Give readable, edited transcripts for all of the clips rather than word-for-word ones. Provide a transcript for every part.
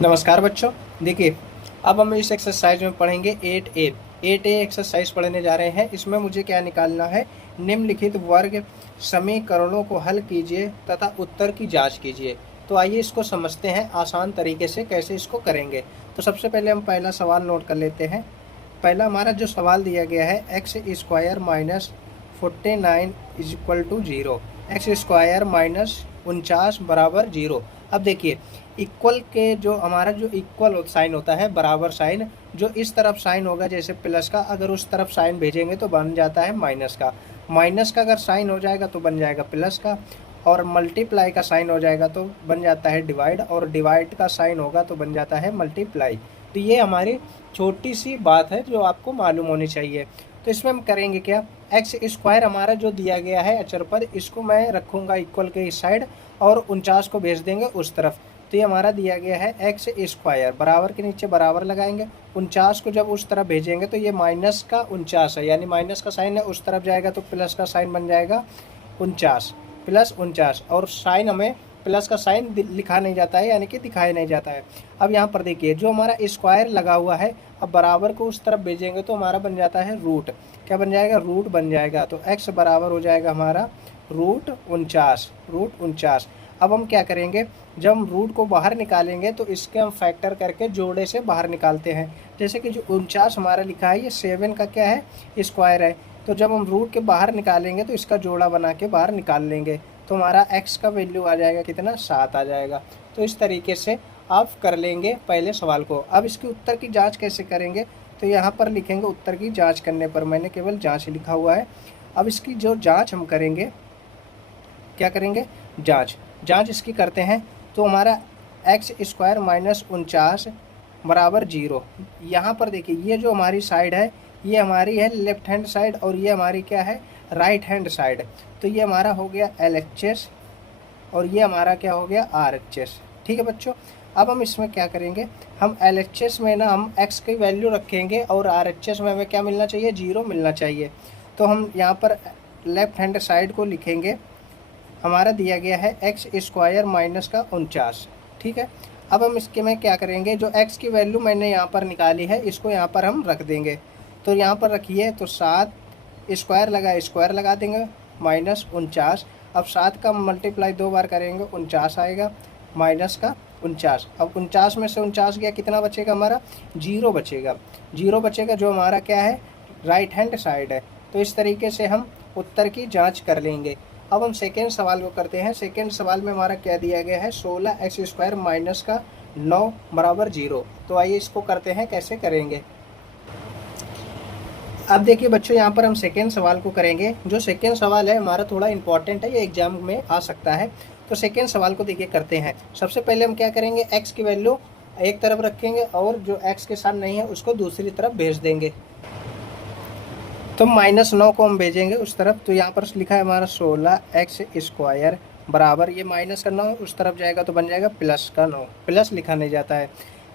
नमस्कार बच्चों। देखिए, अब हम इस एक्सरसाइज में पढ़ेंगे 8A। 8A एक्सरसाइज पढ़ने जा रहे हैं। इसमें मुझे क्या निकालना है, निम्नलिखित वर्ग समीकरणों को हल कीजिए तथा उत्तर की जांच कीजिए। तो आइए इसको समझते हैं आसान तरीके से कैसे इसको करेंगे। तो सबसे पहले हम पहला सवाल नोट कर लेते हैं। पहला हमारा जो सवाल दिया गया है, x square minus 49 is equal to 0। X square minus 49 बराबर 0। अब देखिए, इक्वल के जो हमारा जो इक्वल साइन होता है, बराबर साइन, जो इस तरफ साइन होगा जैसे प्लस का, अगर उस तरफ साइन भेजेंगे तो बन जाता है माइनस का। माइनस का अगर साइन हो जाएगा तो बन जाएगा प्लस का, और मल्टीप्लाई का साइन हो जाएगा तो बन जाता है डिवाइड, और डिवाइड का साइन होगा तो बन जाता है मल्टीप्लाई। तो ये हमारी छोटी सी बात है जो आपको मालूम होनी चाहिए। तो इसमें हम करेंगे क्या, एक्स स्क्वायर हमारा जो दिया गया है अचर पर, इसको मैं रखूँगा इक्वल के इस साइड और 49 को भेज देंगे उस तरफ। तो ये हमारा दिया गया है एक्स स्क्वायर, बराबर के नीचे बराबर लगाएंगे, 49 को जब उस तरफ भेजेंगे तो ये माइनस का 49 है, यानी माइनस का साइन है उस तरफ जाएगा तो प्लस का साइन बन जाएगा 49 प्लस 49। और साइन हमें प्लस का साइन लिखा नहीं जाता है, यानी कि दिखाया नहीं जाता है। अब यहाँ पर देखिए, जो हमारा स्क्वायर लगा हुआ है, अब बराबर को उस तरफ भेजेंगे तो हमारा बन जाता है रूट। क्या बन जाएगा, रूट बन जाएगा। तो x बराबर हो जाएगा हमारा रूट 49। अब हम क्या करेंगे, जब हम रूट को बाहर निकालेंगे तो इसके हम फैक्टर करके जोड़े से बाहर निकालते हैं। जैसे कि जो 49 हमारा लिखा है, ये 7 का क्या है, स्क्वायर है। तो जब हम रूट के बाहर निकालेंगे तो इसका जोड़ा बना के बाहर निकाल लेंगे, तो हमारा x का वैल्यू आ जाएगा कितना, 7 आ जाएगा। तो इस तरीके से आप कर लेंगे पहले सवाल को। अब इसके उत्तर की जांच कैसे करेंगे, तो यहाँ पर लिखेंगे उत्तर की जांच करने पर, मैंने केवल जांच लिखा हुआ है। अब इसकी जो जांच हम करेंगे, क्या करेंगे, जांच इसकी करते हैं। तो हमारा एक्स स्क्वायर माइनस 49 बराबर 0। यहाँ पर देखिए, ये जो हमारी साइड है ये हमारी है लेफ्ट हैंड साइड, और ये हमारी क्या है, राइट हैंड साइड। तो ये हमारा हो गया LHS और ये हमारा क्या हो गया, RHS। ठीक है बच्चों। अब हम इसमें क्या करेंगे, हम LHS में ना हम x की वैल्यू रखेंगे और RHS में हमें क्या मिलना चाहिए, 0 मिलना चाहिए। तो हम यहाँ पर लेफ्ट हैंड साइड को लिखेंगे, हमारा दिया गया है एक्स स्क्वायर माइनस का 49। ठीक है। अब हम इसके में क्या करेंगे, जो x की वैल्यू मैंने यहाँ पर निकाली है इसको यहाँ पर हम रख देंगे। तो यहाँ पर रखिए, तो 7 स्क्वायर लगा देंगे माइनस 49। अब 7 का मल्टीप्लाई 2 बार करेंगे 49 आएगा, माइनस का 49। अब 49 में से 49 गया, कितना बचेगा हमारा, 0 बचेगा। 0 बचेगा, जो हमारा क्या है, राइट हैंड साइड है। तो इस तरीके से हम उत्तर की जांच कर लेंगे। अब हम सेकेंड सवाल को करते हैं। सेकेंड सवाल में हमारा क्या दिया गया है, 16x स्क्वायर माइनस का 9 बराबर 0। तो आइए इसको करते हैं, कैसे करेंगे। अब देखिए बच्चों, यहाँ पर हम सेकेंड सवाल को करेंगे। जो सेकेंड सवाल है हमारा थोड़ा इंपॉर्टेंट है, ये एग्जाम में आ सकता है। तो सेकेंड सवाल को देखिए करते हैं। सबसे पहले हम क्या करेंगे, x की वैल्यू एक तरफ रखेंगे और जो x के साथ नहीं है उसको दूसरी तरफ भेज देंगे। तो -9 को हम भेजेंगे उस तरफ। तो यहाँ पर लिखा है हमारा 16x स्क्वायर बराबर, ये माइनस का 9 उस तरफ जाएगा तो बन जाएगा प्लस का 9। प्लस लिखा नहीं जाता है।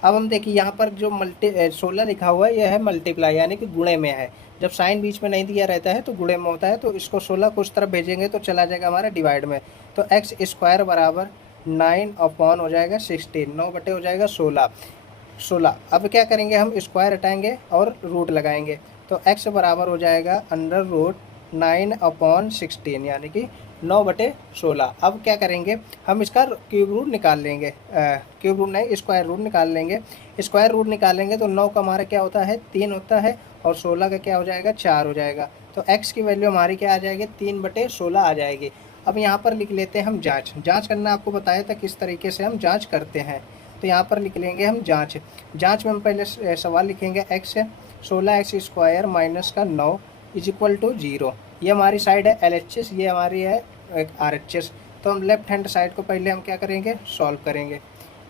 अब हम देखिए, यहाँ पर जो 16 लिखा हुआ है, यह है मल्टीप्लाई, यानी कि गुणे में है। जब साइन बीच में नहीं दिया रहता है तो गुणे में होता है। तो इसको 16 को उस तरफ भेजेंगे तो चला जाएगा हमारा डिवाइड में। तो एक्स स्क्वायर बराबर 9 अपॉन हो जाएगा 16, 9 बटे हो जाएगा 16। अब क्या करेंगे, हम स्क्वायर हटाएंगे और रूट लगाएंगे। तो x बराबर हो जाएगा अंडर रूट 9 अपॉन 16, यानी कि 9 बटे 16। अब क्या करेंगे, हम इसका क्यूब रूट निकाल लेंगे, क्यूब रूट नहीं, स्क्वायर रूट निकाल लेंगे। स्क्वायर रूट निकालेंगे तो 9 का हमारा क्या होता है, 3 होता है, और 16 का क्या हो जाएगा, 4 हो जाएगा। तो x की वैल्यू हमारी क्या आ जाएगी, 3 बटे 16 आ जाएगी। अब यहाँ पर लिख लेते हैं हम जाँच करना आपको बताया था किस तरीके से हम जाँच करते हैं। तो यहाँ पर लिख लेंगे हम जाँच में हम पहले सवाल लिखेंगे, x 16x स्क्वायर माइनस का 9 इज इक्वल टू 0। ये हमारी साइड है LHS, ये हमारी है RHS। तो हम लेफ्ट हैंड साइड को पहले हम क्या करेंगे, सॉल्व करेंगे।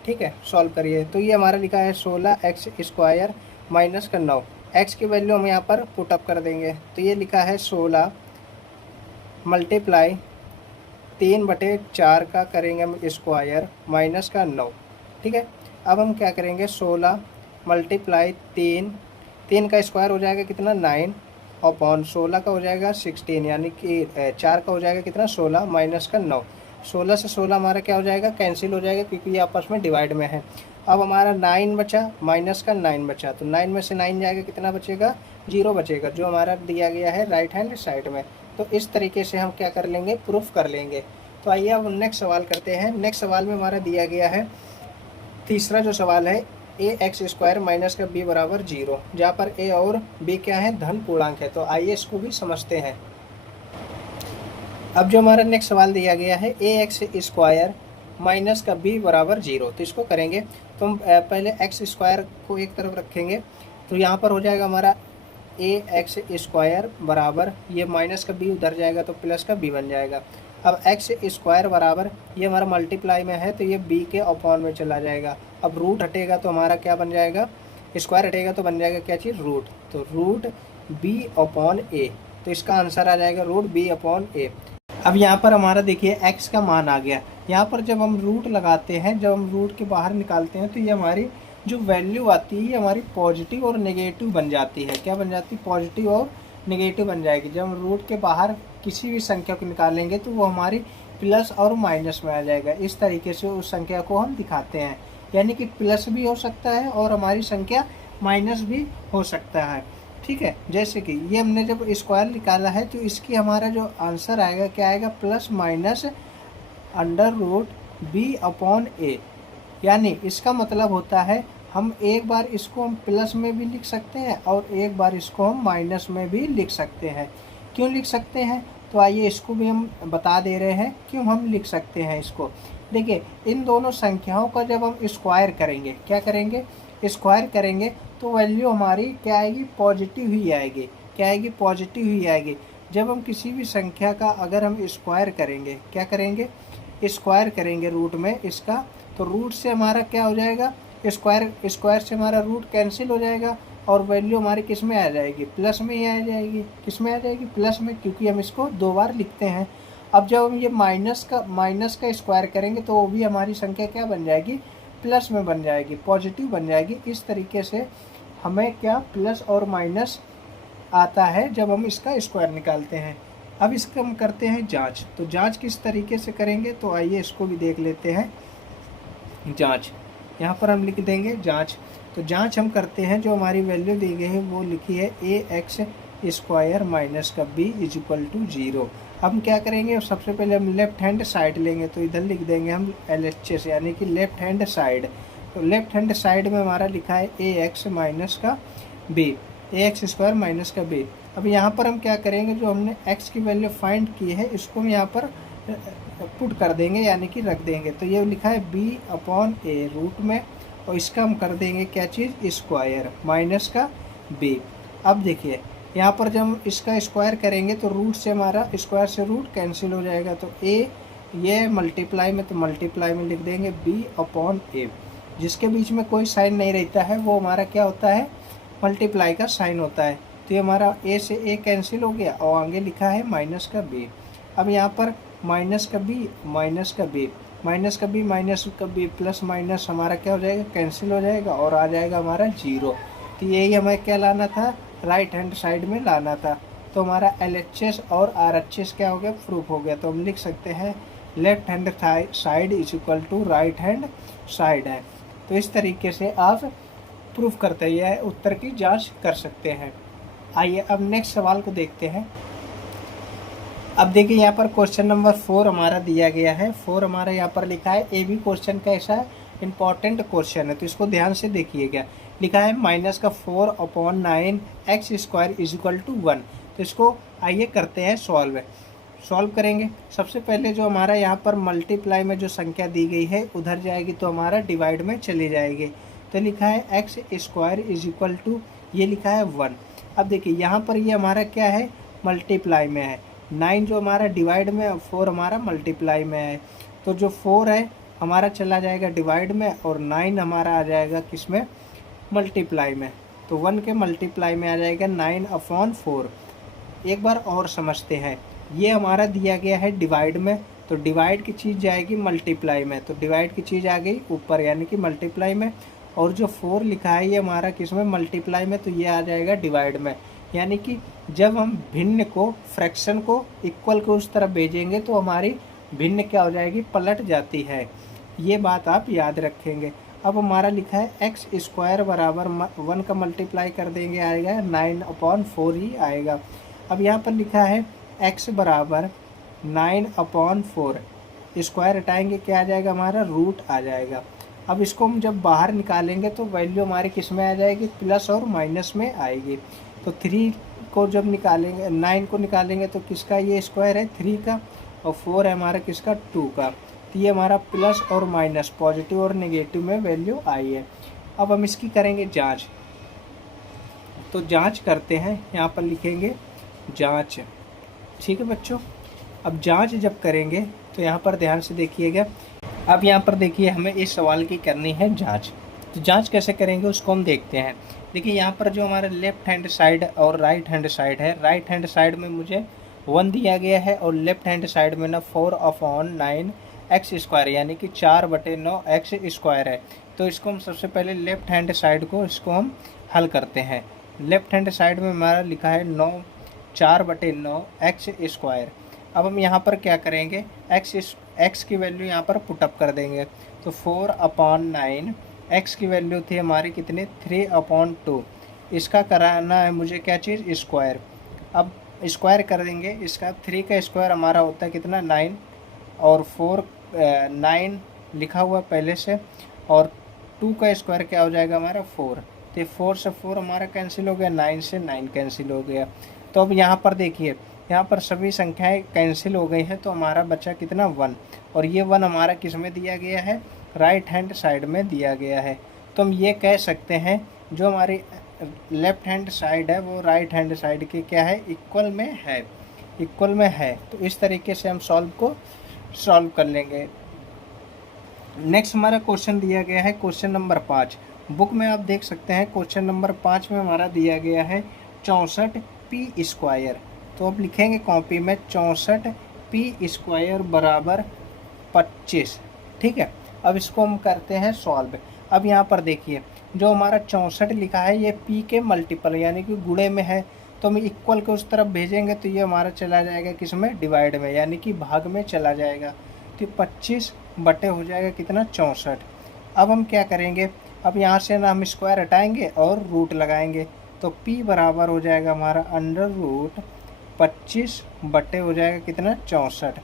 ठीक है, सॉल्व करिए। तो ये हमारा लिखा है 16x स्क्वायर माइनस का 9। x की वैल्यू हम यहाँ पर पुटअप कर देंगे। तो ये लिखा है 16 मल्टीप्लाई 3/4 का करेंगे हम स्क्वायर माइनस का 9। ठीक है। अब हम क्या करेंगे, 16 मल्टीप्लाई 3 का स्क्वायर हो जाएगा कितना, 9 अपॉन 16 का हो जाएगा 16, यानी कि 4 का हो जाएगा कितना, 16 माइनस का 9। 16 से 16 हमारा क्या हो जाएगा, कैंसिल हो जाएगा, क्योंकि ये आपस में डिवाइड में है। अब हमारा 9 बचा, माइनस का 9 बचा, तो 9 में से 9 जाएगा, कितना बचेगा, 0 बचेगा, जो हमारा दिया गया है राइट हैंड साइड में। तो इस तरीके से हम क्या कर लेंगे, प्रूफ कर लेंगे। तो आइए अब नेक्स्ट सवाल करते हैं। नेक्स्ट सवाल में हमारा दिया गया है, तीसरा जो सवाल है, ए एक्स स्क्वायर माइनस का बी बराबर 0, जहाँ पर ए और बी क्या है, धन पूर्णांक है। तो आइए इसको भी समझते हैं। अब जो हमारा नेक्स्ट सवाल दिया गया है, ए एक्स स्क्वायर माइनस का बी बराबर 0, तो इसको करेंगे तो हम पहले एक्स स्क्वायर को एक तरफ रखेंगे, तो यहाँ पर हो जाएगा हमारा ए एक्स स्क्वायर बराबर, ये माइनस का बी उधर जाएगा तो प्लस का बी बन जाएगा। अब एक्स स्क्वायर बराबर, ये हमारा मल्टीप्लाई में है तो ये बी के अपॉन में चला जाएगा। अब रूट हटेगा तो हमारा क्या बन जाएगा, स्क्वायर हटेगा तो बन जाएगा क्या चीज़, रूट, तो रूट बी अपॉन ए, तो इसका आंसर आ जाएगा रूट बी अपॉन ए। अब यहाँ पर हमारा देखिए x का मान आ गया। यहाँ पर जब हम रूट लगाते हैं, जब हम रूट के बाहर निकालते हैं, तो ये हमारी जो वैल्यू आती है ये हमारी पॉजिटिव और नेगेटिव बन जाती है। क्या बन जाती है, पॉजिटिव और नेगेटिव बन जाएगी। जब हम रूट के बाहर किसी भी संख्या को निकालेंगे तो वो हमारी प्लस और माइनस में आ जाएगा। इस तरीके से उस संख्या को हम दिखाते हैं, यानी कि प्लस भी हो सकता है और हमारी संख्या माइनस भी हो सकता है। ठीक है, जैसे कि ये हमने जब स्क्वायर निकाला है तो इसकी हमारा जो आंसर आएगा क्या आएगा, plus minus under root B upon A. यानी इसका मतलब होता है हम एक बार इसको हम प्लस में भी लिख सकते हैं और एक बार इसको हम माइनस में भी लिख सकते हैं। क्यों लिख सकते हैं, तो आइए इसको भी हम बता दे रहे हैं क्यों हम लिख सकते हैं इसको। देखिए, इन दोनों संख्याओं का जब हम स्क्वायर करेंगे, क्या करेंगे, स्क्वायर करेंगे, तो वैल्यू हमारी क्या आएगी, पॉजिटिव ही आएगी। क्या आएगी, पॉजिटिव ही आएगी। जब हम किसी भी संख्या का अगर हम स्क्वायर करेंगे, क्या करेंगे, स्क्वायर करेंगे रूट में इसका, तो रूट से हमारा क्या हो जाएगा, स्क्वायर से हमारा रूट कैंसिल हो जाएगा और वैल्यू हमारी किस में आ जाएगी, प्लस में ही आ जाएगी। किस में आ जाएगी, प्लस में, क्योंकि हम इसको 2 बार लिखते हैं। अब जब हम ये माइनस का स्क्वायर करेंगे तो वो भी हमारी संख्या क्या बन जाएगी, प्लस में बन जाएगी, पॉजिटिव बन जाएगी। इस तरीके से हमें क्या प्लस और माइनस आता है जब हम इसका स्क्वायर निकालते हैं। अब इसका हम करते हैं जांच। तो जांच किस तरीके से करेंगे, तो आइए इसको भी देख लेते हैं। जांच, यहाँ पर हम लिख देंगे जांच। तो जांच हम करते हैं, जो हमारी वैल्यू दी गई है वो लिखी है ए एक्स स्क्वायर माइनस का बी इज इक्वल टू 0। हम क्या करेंगे, सबसे पहले हम लेफ्ट हैंड साइड लेंगे, तो इधर लिख देंगे हम LHS यानी कि लेफ्ट हैंड साइड। तो लेफ्ट हैंड साइड में हमारा लिखा है ए एक्स माइनस का बी, ए एक्स स्क्वायर माइनस का बी। अब यहाँ पर हम क्या करेंगे, जो हमने x की वैल्यू फाइंड की है इसको हम यहाँ पर पुट कर देंगे यानी कि रख देंगे। तो ये लिखा है b अपॉन ए रूट में, और इसका हम कर देंगे क्या चीज़, स्क्वायर माइनस का b। अब देखिए यहाँ पर जब हम इसका स्क्वायर करेंगे तो रूट से हमारा स्क्वायर से रूट कैंसिल हो जाएगा, तो a ये मल्टीप्लाई में, तो मल्टीप्लाई में लिख देंगे b अपॉन ए। जिसके बीच में कोई साइन नहीं रहता है वो हमारा क्या होता है, मल्टीप्लाई का साइन होता है। तो ये हमारा a से a कैंसिल हो गया और आगे लिखा है माइनस का b। अब यहाँ पर माइनस का b माइनस का b, माइनस का b माइनस का b, प्लस माइनस हमारा क्या हो जाएगा, कैंसिल हो जाएगा और आ जाएगा हमारा 0। तो यही हमें क्या लाना था, राइट हैंड साइड में लाना था। तो हमारा LHS और RHS क्या हो गया, प्रूफ हो गया। तो हम लिख सकते हैं left hand side is equal to right hand side है। तो इस तरीके से आप प्रूफ करते हैं, उत्तर की जांच कर सकते हैं। आइए अब नेक्स्ट सवाल को देखते हैं। अब देखिए यहाँ पर क्वेश्चन नंबर 4 हमारा दिया गया है। 4 हमारा यहाँ पर लिखा है, ए बी क्वेश्चन कैसा है, इंपॉर्टेंट क्वेश्चन है, तो इसको ध्यान से देखिएगा। लिखा है माइनस का 4 upon 9 x square is equal to 1। तो इसको आइए करते हैं सॉल्व करेंगे। सबसे पहले जो हमारा यहाँ पर मल्टीप्लाई में जो संख्या दी गई है उधर जाएगी तो हमारा डिवाइड में चली जाएगी। तो लिखा है x square is equal to, ये लिखा है 1। अब देखिए यहाँ पर ये हमारा क्या है, मल्टीप्लाई में है। 9 जो हमारा डिवाइड में, 4 हमारा मल्टीप्लाई में है। तो जो 4 है हमारा चला जाएगा डिवाइड में और 9 हमारा आ जाएगा किस में, मल्टीप्लाई में। तो 1 के मल्टीप्लाई में आ जाएगा 9 अपॉन 4। एक बार और समझते हैं, ये हमारा दिया गया है डिवाइड में, तो डिवाइड की चीज़ जाएगी मल्टीप्लाई में। तो डिवाइड की चीज़ आ गई ऊपर यानी कि मल्टीप्लाई में, और जो 4 लिखा है ये हमारा किस में, मल्टीप्लाई में, तो ये आ जाएगा डिवाइड में। यानी कि जब हम भिन्न को, फ्रैक्शन को इक्वल को उस तरफ भेजेंगे तो हमारी भिन्न क्या हो जाएगी, पलट जाती है। ये बात आप याद रखेंगे। अब हमारा लिखा है एक्स स्क्वायर बराबर 1 का मल्टीप्लाई कर देंगे आएगा 9/4 ही आएगा। अब यहाँ पर लिखा है एक्स बराबर 9/4, स्क्वायर हटाएंगे क्या आ जाएगा हमारा रूट आ जाएगा। अब इसको हम जब बाहर निकालेंगे तो वैल्यू हमारी किस में आ जाएगी, प्लस और माइनस में आएगी। तो 3 को जब निकालेंगे, 9 को निकालेंगे तो किसका ये स्क्वायर है 3 का, और 4 है हमारा किसका 2 का। तो ये हमारा प्लस और माइनस पॉजिटिव और नेगेटिव में वैल्यू आई है। अब हम इसकी करेंगे जांच। तो जांच करते हैं, यहाँ पर लिखेंगे जांच। ठीक है बच्चों, अब जांच जब करेंगे तो यहाँ पर ध्यान से देखिएगा। अब यहाँ पर देखिए हमें इस सवाल की करनी है जांच। तो जांच कैसे करेंगे उसको हम देखते हैं। देखिए यहाँ पर जो हमारा लेफ्ट हैंड साइड और राइट हैंड साइड है, राइट हैंड साइड में मुझे 1 दिया गया है और लेफ्ट हैंड साइड में ना 4/9 एक्स स्क्वायर यानी कि 4/9 एक्स स्क्वायर है। तो इसको हम सबसे पहले लेफ्ट हैंड साइड को इसको हम हल करते हैं। लेफ्ट हैंड साइड में हमारा लिखा है 4/9 एक्स स्क्वायर। अब हम यहाँ पर क्या करेंगे, एक्स की वैल्यू यहाँ पर पुटअप कर देंगे। तो 4/9 एक्स की वैल्यू थी हमारी कितनी 3/2। इसका कराना है मुझे क्या चीज़ स्क्वायर। अब स्क्वायर कर देंगे इसका, 3 का स्क्वायर हमारा होता है कितना 9, और 9 लिखा हुआ पहले से, और 2 का स्क्वायर क्या हो जाएगा हमारा 4। तो 4 से 4 हमारा कैंसिल हो गया, 9 से 9 कैंसिल हो गया। तो अब यहाँ पर देखिए, यहाँ पर सभी संख्याएं कैंसिल हो गई हैं, तो हमारा बचा कितना 1, और ये 1 हमारा किस में दिया गया है, राइट हैंड साइड में दिया गया है। तो हम ये कह सकते हैं जो हमारी लेफ्ट हैंड साइड है वो राइट हैंड साइड के क्या है, इक्वल में है, इक्वल में है। तो इस तरीके से हम सॉल्व कर लेंगे। नेक्स्ट हमारा क्वेश्चन दिया गया है क्वेश्चन नंबर 5। बुक में आप देख सकते हैं क्वेश्चन नंबर 5 में हमारा दिया गया है 64 पी स्क्वायर। तो अब लिखेंगे कॉपी में 64 पी स्क्वायर बराबर 25। ठीक है, अब इसको हम करते हैं सॉल्व। अब यहाँ पर देखिए जो हमारा 64 लिखा है ये पी के मल्टीपल यानी कि गुणे में है, तो हम इक्वल के उस तरफ भेजेंगे तो ये हमारा चला जाएगा किस में, डिवाइड में यानी कि भाग में चला जाएगा। तो 25 बटे हो जाएगा कितना 64। अब हम क्या करेंगे, अब यहाँ से ना हम स्क्वायर हटाएंगे और रूट लगाएंगे। तो p बराबर हो जाएगा हमारा √25 बटे हो जाएगा कितना 64।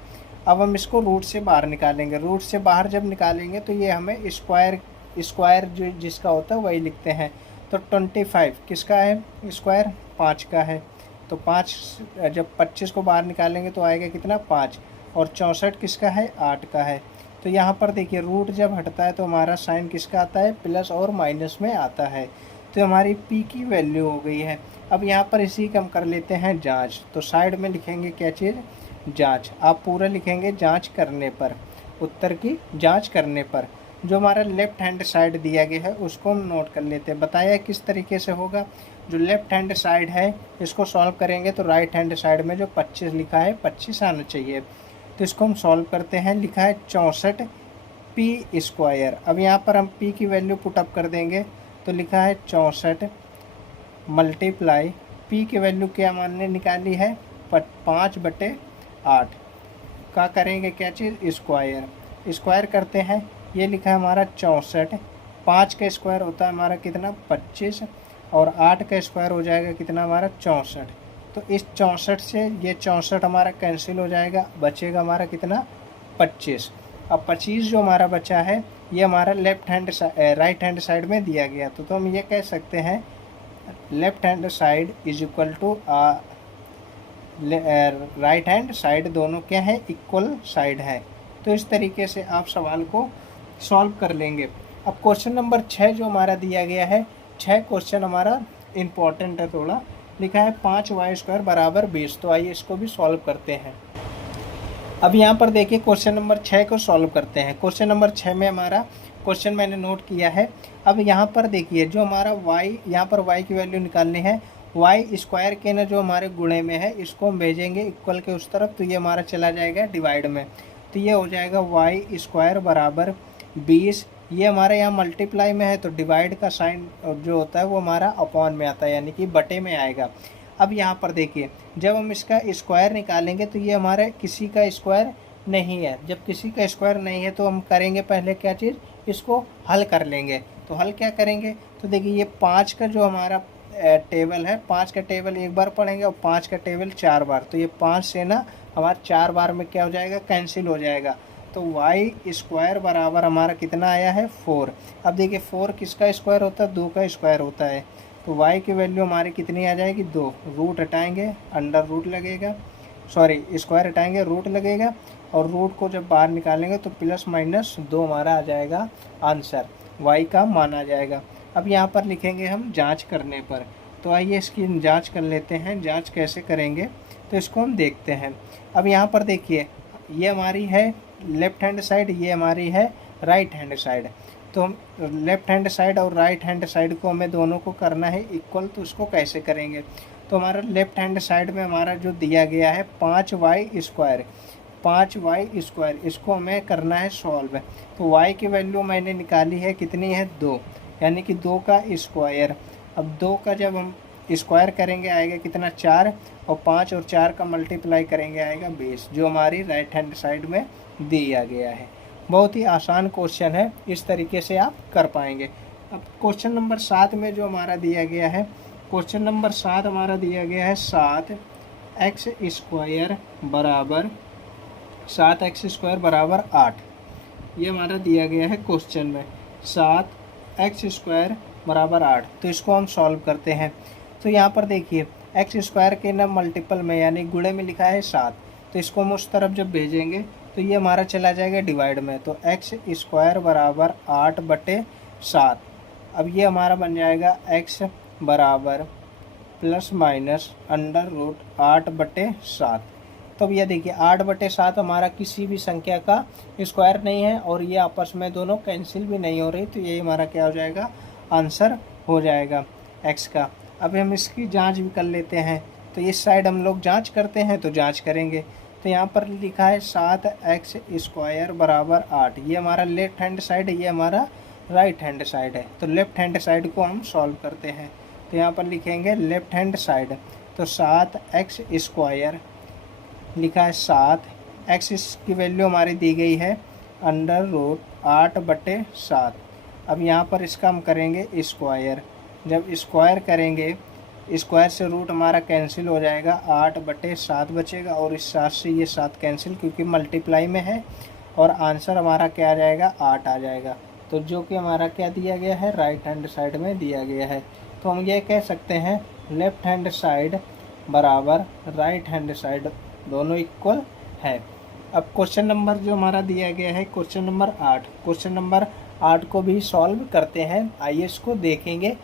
अब हम इसको रूट से बाहर निकालेंगे। रूट से बाहर जब निकालेंगे तो ये हमें स्क्वायर जो जिसका होता है वही लिखते हैं। तो 25 किसका है स्क्वायर, 5 का है। तो 5 जब 25 को बाहर निकालेंगे तो आएगा कितना 5, और 64 किसका है 8 का है। तो यहाँ पर देखिए रूट जब हटता है तो हमारा साइन किसका आता है, प्लस और माइनस में आता है। तो हमारी p की वैल्यू हो गई है। अब यहाँ पर इसी का हम कर लेते हैं जांच। तो साइड में लिखेंगे क्या चीज़, जांच। आप पूरा लिखेंगे जांच करने पर, उत्तर की जांच करने पर। जो हमारा लेफ्ट हैंड साइड दिया गया है उसको हम नोट कर लेते हैं। बताया किस तरीके से होगा, जो लेफ्ट हैंड साइड है इसको सॉल्व करेंगे तो राइट हैंड साइड में जो 25 लिखा है 25 आना चाहिए। तो इसको हम सॉल्व करते हैं। लिखा है 64 पी स्क्वायर। अब यहाँ पर हम p की वैल्यू पुटअप कर देंगे। तो लिखा है 64 मल्टीप्लाई p की वैल्यू क्या मानने निकाली है 5/8 का करेंगे क्या चीज़ स्क्वायर। स्क्वायर करते हैं, ये लिखा है हमारा 64, 5 का स्क्वायर होता है हमारा कितना 25, और 8 का स्क्वायर हो जाएगा कितना हमारा 64। तो इस 64 से ये 64 हमारा कैंसिल हो जाएगा, बचेगा हमारा कितना 25। अब 25 जो हमारा बचा है ये हमारा राइट हैंड साइड में दिया गया। तो हम ये कह सकते हैं left hand side is equal to right hand side, दोनों क्या है इक्वल साइड है। तो इस तरीके से आप सवाल को सॉल्व कर लेंगे। अब क्वेश्चन नंबर 6 जो हमारा दिया गया है, 6 क्वेश्चन हमारा इम्पॉर्टेंट है थोड़ा। लिखा है 5y² बराबर 20। तो आइए इसको भी सॉल्व करते हैं। अब यहाँ पर देखिए क्वेश्चन नंबर 6 को सॉल्व करते हैं। क्वेश्चन नंबर 6 में हमारा क्वेश्चन मैंने नोट किया है। अब यहाँ पर देखिए जो हमारा y, यहाँ पर y की वैल्यू निकालनी है। y स्क्वायर के ना जो हमारे गुणे में है इसको हम भेजेंगे इक्वल के उस तरफ, तो ये हमारा चला जाएगा डिवाइड में। तो ये हो जाएगा y² बराबर 20। ये हमारे यहाँ मल्टीप्लाई में है तो डिवाइड का साइन जो होता है वो हमारा अपॉन में आता है यानी कि बटे में आएगा। अब यहाँ पर देखिए जब हम इसका स्क्वायर निकालेंगे तो ये हमारे किसी का स्क्वायर नहीं है। जब किसी का स्क्वायर नहीं है तो हम करेंगे पहले क्या चीज़ इसको हल कर लेंगे। तो हल क्या करेंगे, तो देखिए ये 5 का जो हमारा टेबल है, 5 का टेबल एक बार पढ़ेंगे और 5 का टेबल 4 बार, तो ये 5 से ना हमारा 4 बार में क्या हो जाएगा, कैंसिल हो जाएगा। तो वाई स्क्वायर बराबर हमारा कितना आया है 4। अब देखिए 4 किसका स्क्वायर होता है, 2 का स्क्वायर होता है। तो y की वैल्यू हमारी कितनी आ जाएगी 2, रूट हटाएंगे अंडर रूट लगेगा, सॉरी स्क्वायर हटाएंगे रूट लगेगा, और रूट को जब बाहर निकालेंगे तो प्लस माइनस 2 हमारा आ जाएगा आंसर, y का मान आ जाएगा। अब यहाँ पर लिखेंगे हम जांच करने पर। तो आइए इसकी जांच कर लेते हैं। जांच कैसे करेंगे तो इसको हम देखते हैं। अब यहाँ पर देखिए ये हमारी है लेफ्ट हैंड साइड, ये हमारी है राइट हैंड साइड। तो हम लेफ्ट हैंड साइड और राइट हैंड साइड को हमें दोनों को करना है इक्वल। तो उसको कैसे करेंगे, तो हमारा लेफ्ट हैंड साइड में हमारा जो दिया गया है 5y स्क्वायर, 5y स्क्वायर, इसको हमें करना है सॉल्व। तो y की वैल्यू मैंने निकाली है कितनी है 2, यानी कि 2 का स्क्वायर। अब 2 का जब हम स्क्वायर करेंगे आएगा कितना 4, और 5 और 4 का मल्टीप्लाई करेंगे आएगा 20, जो हमारी राइट हैंड साइड में दिया गया है। बहुत ही आसान क्वेश्चन है, इस तरीके से आप कर पाएंगे। अब क्वेश्चन नंबर 7 में जो हमारा दिया गया है, क्वेश्चन नंबर 7 हमारा दिया गया है 7x स्क्वायर बराबर 7x स्क्वायर बराबर 8। ये हमारा दिया गया है क्वेश्चन में 7x स्क्वायर बराबर 8। तो इसको हम सॉल्व करते हैं। तो यहाँ पर देखिए एक्स स्क्वायर के ना मल्टीपल में यानी गुणे में लिखा है 7, तो इसको हम उस तरफ जब भेजेंगे तो ये हमारा चला जाएगा डिवाइड में। तो एक्स स्क्वायर बराबर 8/7। अब ये हमारा बन जाएगा x बराबर प्लस माइनस अंडर रूट 8/7। तो अब ये देखिए 8/7 हमारा किसी भी संख्या का स्क्वायर नहीं है, और ये आपस में दोनों कैंसिल भी नहीं हो रही, तो ये हमारा क्या हो जाएगा आंसर हो जाएगा x का। अब हम इसकी जांच भी कर लेते हैं। तो इस साइड हम लोग जांच करते हैं, तो जांच करेंगे। तो यहाँ पर लिखा है 7x स्क्वायर बराबर 8, ये हमारा लेफ्ट हैंड साइड है, ये हमारा राइट हैंड साइड है। तो लेफ्ट हैंड साइड को हम सॉल्व करते हैं। तो यहाँ पर लिखेंगे लेफ्ट हैंड साइड, तो 7x स्क्वायर लिखा है 7, x की वैल्यू हमारी दी गई है अंडर रूट 8/7। अब यहाँ पर इसका हम करेंगे स्क्वायर, जब स्क्वायर करेंगे स्क्वायर से रूट हमारा कैंसिल हो जाएगा, 8/7 बचेगा, और इस 7 से ये 7 कैंसिल क्योंकि मल्टीप्लाई में है, और आंसर हमारा क्या आ जाएगा 8 आ जाएगा। तो जो कि हमारा क्या दिया गया है राइट हैंड साइड में दिया गया है। तो हम ये कह सकते हैं लेफ्ट हैंड साइड बराबर राइट हैंड साइड दोनों इक्वल है। अब क्वेश्चन नंबर जो हमारा दिया गया है क्वेश्चन नंबर 8, क्वेश्चन नंबर 8 को भी सॉल्व करते हैं। आइए इसको देखेंगे।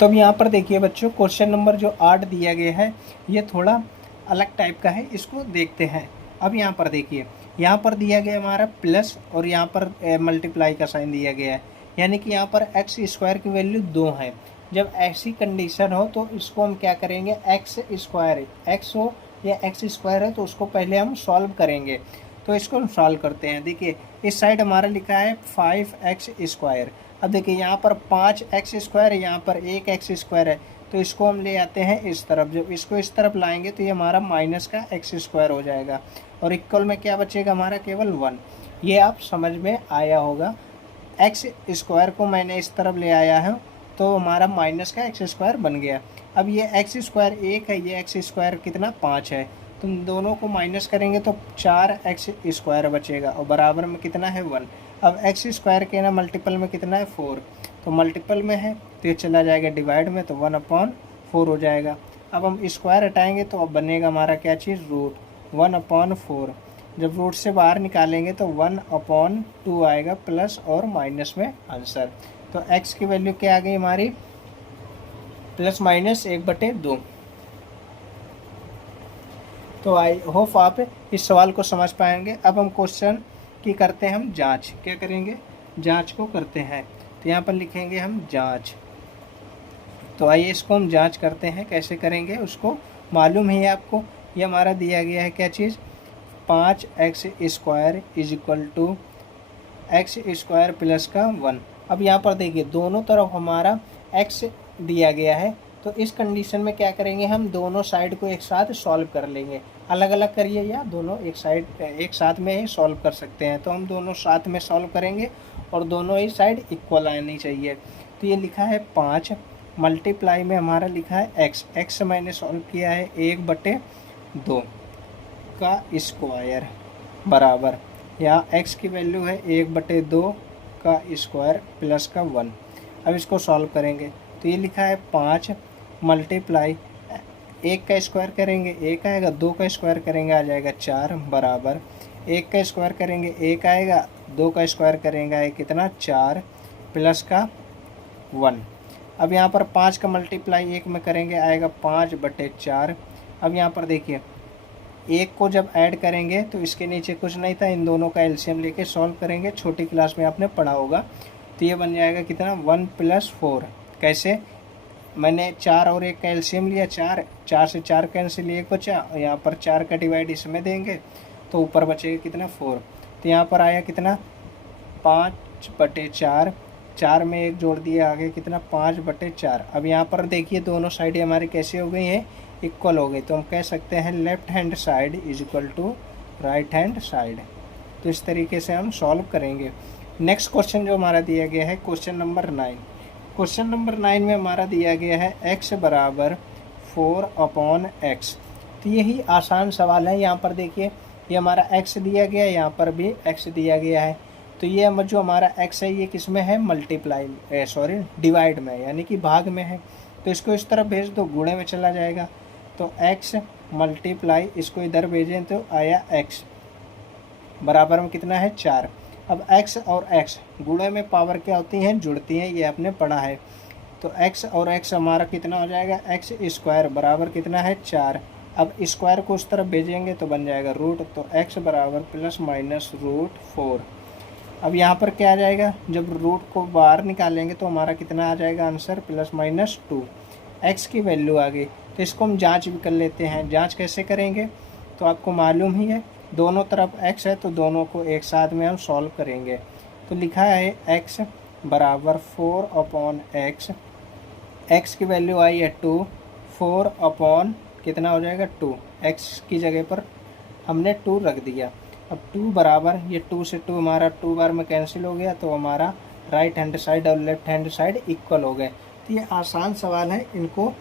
तो अब यहाँ पर देखिए बच्चों क्वेश्चन नंबर जो 8 दिया गया है ये थोड़ा अलग टाइप का है, इसको देखते हैं। अब यहाँ पर देखिए यहाँ पर दिया गया हमारा प्लस, और यहाँ पर मल्टीप्लाई का साइन दिया गया है, यानी कि यहाँ पर एक्स स्क्वायर की वैल्यू 2 है। जब ऐसी कंडीशन हो तो इसको हम क्या करेंगे, एक्स स्क्वायर एक्स हो या एक्स स्क्वायर है तो उसको पहले हम सॉल्व करेंगे। तो इसको हम सॉल्व करते हैं। देखिए इस साइड हमारा लिखा है 5x स्क्वायर। अब देखिए यहाँ पर 5x स्क्वायर है, यहाँ पर 1x स्क्वायर है, तो इसको हम ले आते हैं इस तरफ। जब इसको इस तरफ लाएंगे तो ये हमारा माइनस का x स्क्वायर हो जाएगा, और इक्वल में क्या बचेगा हमारा केवल 1। ये आप समझ में आया होगा। x स्क्वायर को मैंने इस तरफ ले आया है तो हमारा माइनस का x स्क्वायर बन गया। अब ये x स्क्वायर 1 है, ये x स्क्वायर कितना 5 है, तो दोनों को माइनस करेंगे तो 4x स्क्वायर बचेगा, और बराबर में कितना है 1। अब x स्क्वायर के ना मल्टीपल में कितना है 4, तो मल्टीपल में है तो ये चला जाएगा डिवाइड में, तो 1/4 हो जाएगा। अब हम स्क्वायर हटाएंगे तो अब बनेगा हमारा क्या चीज़ रूट 1/4। जब रूट से बाहर निकालेंगे तो 1/2 आएगा, प्लस और माइनस में आंसर। तो x की वैल्यू क्या आ गई हमारी प्लस माइनस 1/2। तो आई होप आप इस सवाल को समझ पाएंगे। अब हम क्वेश्चन की करते हैं हम जांच। क्या करेंगे, जांच को करते हैं। तो यहाँ पर लिखेंगे हम जांच। तो आइए इसको हम जांच करते हैं, कैसे करेंगे उसको मालूम है आपको। ये हमारा दिया गया है क्या चीज़ 5x square is equal to x square plus का 1। अब यहाँ पर देखिए दोनों तरफ हमारा x दिया गया है, तो इस कंडीशन में क्या करेंगे, हम दोनों साइड को एक साथ सॉल्व कर लेंगे। अलग अलग करिए या दोनों एक साथ में ही सॉल्व कर सकते हैं। तो हम दोनों साथ में सॉल्व करेंगे और दोनों ही साइड इक्वल आनी चाहिए। तो ये लिखा है 5 मल्टीप्लाई में हमारा लिखा है एक्स मैंने सॉल्व किया है 1/2 का स्क्वायर बराबर, यहाँ x की वैल्यू है 1/2 का स्क्वायर प्लस का 1। अब इसको सॉल्व करेंगे तो ये लिखा है 5 मल्टीप्लाई 1 का स्क्वायर करेंगे 1 आएगा, 2 का स्क्वायर करेंगे आ जाएगा 4 बराबर 1 का स्क्वायर करेंगे 1 आएगा, 2 का स्क्वायर करेंगे आएगा कितना 4 प्लस का 1। अब यहाँ पर 5 का मल्टीप्लाई 1 में करेंगे आएगा 5/4। अब यहाँ पर देखिए 1 को जब ऐड करेंगे तो इसके नीचे कुछ नहीं था, इन दोनों का एलसीएम लेके सॉल्व करेंगे, छोटी क्लास में आपने पढ़ा होगा। तो ये बन जाएगा कितना 1 + 4। कैसे, मैंने 4 और 1 का एलसीएम लिया, 4 से 4 कैंसिल 1 बचा, और यहाँ पर 4 का डिवाइड इसमें देंगे तो ऊपर बचेगा कितना 4। तो यहाँ पर आया कितना 5/4, 4 में 1 जोड़ दिया आगे कितना 5/4। अब यहाँ पर देखिए दोनों साइड हमारी कैसे हो गई हैं, इक्वल हो गई। तो हम कह सकते हैं left hand side is equal to right hand side. तो इस तरीके से हम सॉल्व करेंगे। नेक्स्ट क्वेश्चन जो हमारा दिया गया है क्वेश्चन नंबर 9। क्वेश्चन नंबर 9 में हमारा दिया गया है x = 4/x। तो यही आसान सवाल है। यहाँ पर देखिए ये हमारा x दिया गया है, यहाँ पर भी x दिया गया है। तो ये जो हमारा x है ये किस में है, डिवाइड में, यानी कि भाग में है। तो इसको इस तरफ भेज दो, गुणे में चला जाएगा। तो x मल्टीप्लाई इसको इधर भेजें तो आया x बराबर में कितना है 4। अब x और x गुणे में पावर क्या होती हैं, जुड़ती हैं, ये आपने पढ़ा है। तो x और x हमारा कितना हो जाएगा x² बराबर कितना है 4। अब स्क्वायर को उस तरफ भेजेंगे तो बन जाएगा रूट, तो x बराबर ±√4। अब यहाँ पर क्या आ जाएगा, जब रूट को बाहर निकालेंगे तो हमारा कितना आ जाएगा आंसर +-2। x की वैल्यू आ गई। तो इसको हम जांच भी कर लेते हैं। जांच कैसे करेंगे, तो आपको मालूम ही है दोनों तरफ x है तो दोनों को एक साथ में हम सॉल्व करेंगे। तो लिखा है x बराबर 4/x, x की वैल्यू आई है 2, 4 कितना हो जाएगा 2, x की जगह पर हमने 2 रख दिया। अब 2 बराबर ये 2 से 2 हमारा 2 बार में कैंसिल हो गया, तो हमारा राइट हैंड साइड और लेफ्ट हैंड साइड इक्वल हो गए। तो ये आसान सवाल है, इनको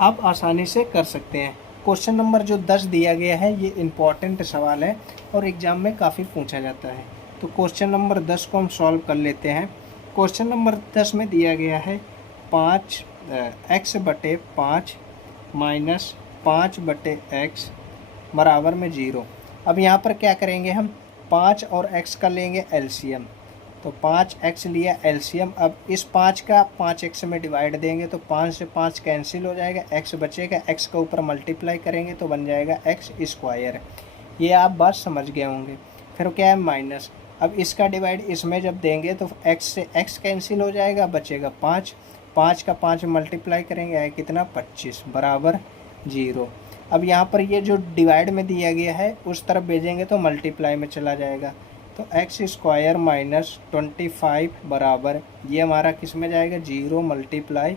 आप आसानी से कर सकते हैं। क्वेश्चन नंबर जो 10 दिया गया है ये इम्पॉर्टेंट सवाल है और एग्ज़ाम में काफ़ी पूछा जाता है। तो क्वेश्चन नंबर 10 को हम सॉल्व कर लेते हैं। क्वेश्चन नंबर 10 में दिया गया है 5x/5 - 5/x बराबर में 0। अब यहाँ पर क्या करेंगे, हम 5 और x का लेंगे एलसीएम। तो 5x लिया एलसीएम। अब इस 5 का 5x में डिवाइड देंगे तो 5 से 5 कैंसिल हो जाएगा, x बचेगा, x का ऊपर मल्टीप्लाई करेंगे तो बन जाएगा x²। ये आप बात समझ गए होंगे। फिर क्या है माइनस, अब इसका डिवाइड इसमें जब देंगे तो x से x कैंसिल हो जाएगा, बचेगा 5, 5 का 5 मल्टीप्लाई करेंगे आए कितना 25 बराबर 0। अब यहाँ पर ये जो डिवाइड में दिया गया है उस तरफ भेजेंगे तो मल्टीप्लाई में चला जाएगा। तो x² - 25 बराबर ये हमारा किस में जाएगा 0 ×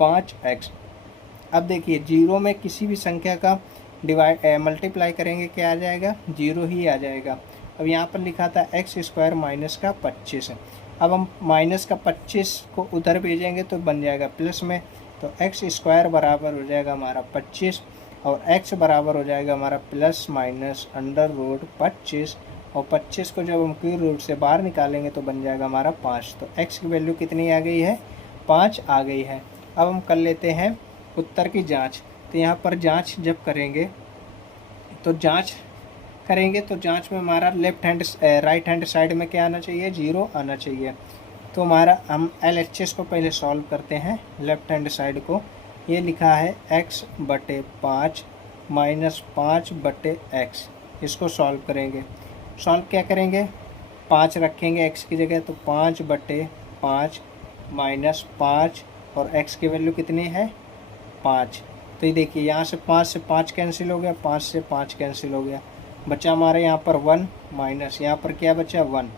5x। अब देखिए 0 में किसी भी संख्या का मल्टीप्लाई करेंगे क्या आ जाएगा 0 ही आ जाएगा। अब यहाँ पर लिखा था x² - 25। अब हम -25 को उधर भेजेंगे तो बन जाएगा प्लस में। तो x² बराबर हो जाएगा हमारा 25 और x बराबर हो जाएगा हमारा ±√25। और 25 को जब हम क्यूब रूट से बाहर निकालेंगे तो बन जाएगा हमारा 5। तो x की वैल्यू कितनी आ गई है 5 आ गई है। अब हम कर लेते हैं उत्तर की जांच। तो यहाँ पर जांच जब करेंगे तो जांच में हमारा राइट हैंड साइड में क्या आना चाहिए 0 आना चाहिए। तो हमारा हम LHS को पहले सॉल्व करते हैं। लेफ्ट हैंड साइड को ये लिखा है x/5 - 5/x, इसको सॉल्व करेंगे। सॉल्व क्या करेंगे, 5 रखेंगे x की जगह तो 5/5 - 5 और x की वैल्यू कितनी है 5। तो ये देखिए यहाँ से 5 से 5 कैंसिल हो गया, 5 से 5 कैंसिल हो गया, बचा हमारे यहाँ पर 1 माइनस यहाँ पर क्या बचा 1।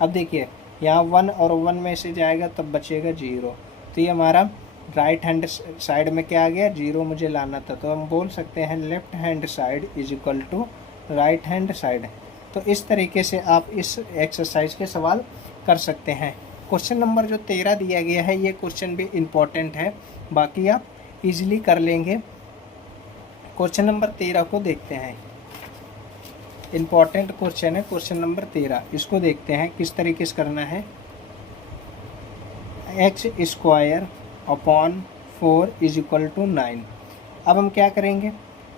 अब देखिए यहाँ 1 और 1 में से जाएगा तब बचेगा 0। तो ये हमारा राइट हैंड साइड में क्या आ गया, 0 मुझे लाना था, तो हम बोल सकते हैं left hand side is equal to right hand side. तो इस तरीके से आप इस एक्सरसाइज के सवाल कर सकते हैं। क्वेश्चन नंबर जो 13 दिया गया है, ये क्वेश्चन भी इम्पॉर्टेंट है, बाकी आप इजीली कर लेंगे। क्वेश्चन नंबर 13 को देखते हैं, इम्पॉर्टेंट क्वेश्चन है क्वेश्चन नंबर 13। इसको देखते हैं किस तरीके से करना है। X square upon 4 is equal to 9। अब हम क्या करेंगे,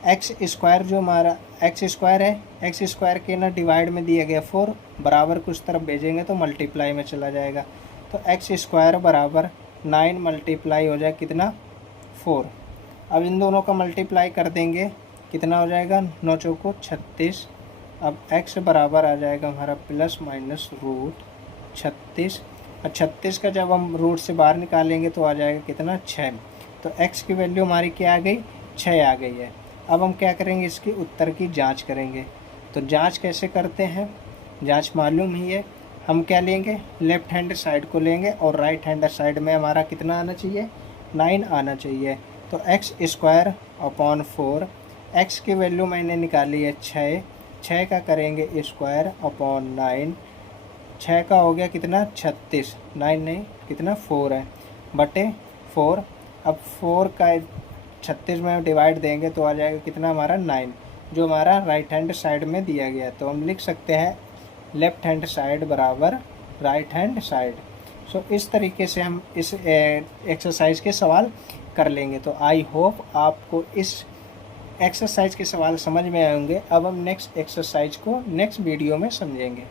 एक्स स्क्वायर जो हमारा एक्स स्क्वायर है, एक्स स्क्वायर के ना डिवाइड में दिया गया 4, बराबर को उस तरफ भेजेंगे तो मल्टीप्लाई में चला जाएगा। तो एक्स स्क्वायर बराबर 9 मल्टीप्लाई हो जाए कितना, 4। अब इन दोनों का मल्टीप्लाई कर देंगे, कितना हो जाएगा, 9 चौको 36। अब x बराबर आ जाएगा हमारा प्लस माइनस रूट 36। और 36 का जब हम रूट से बाहर निकालेंगे तो आ जाएगा कितना, 6। तो x की वैल्यू हमारी क्या आ गई, 6 आ गई है। अब हम क्या करेंगे, इसकी उत्तर की जांच करेंगे। तो जांच कैसे करते हैं, जांच मालूम ही है। हम क्या लेंगे, लेफ्ट हैंड साइड को लेंगे और राइट हैंड साइड में हमारा कितना आना चाहिए, 9 आना चाहिए। तो एक्स स्क्वायर अपॉन 4, एक्स की वैल्यू मैंने निकाली है 6, 6 का करेंगे स्क्वायर अपॉन 9, 6 का हो गया कितना, 36, 9 नहीं कितना 4 है, बटे 4। अब 4 का 36 में डिवाइड देंगे तो आ जाएगा कितना हमारा 9, जो हमारा राइट हैंड साइड में दिया गया। तो हम लिख सकते हैं लेफ्ट हैंड साइड बराबर राइट हैंड साइड। सो इस तरीके से हम इस एक्सरसाइज के सवाल कर लेंगे। तो आई होप आपको इस एक्सरसाइज के सवाल समझ में आएंगे। अब हम नेक्स्ट एक्सरसाइज को नेक्स्ट वीडियो में समझेंगे।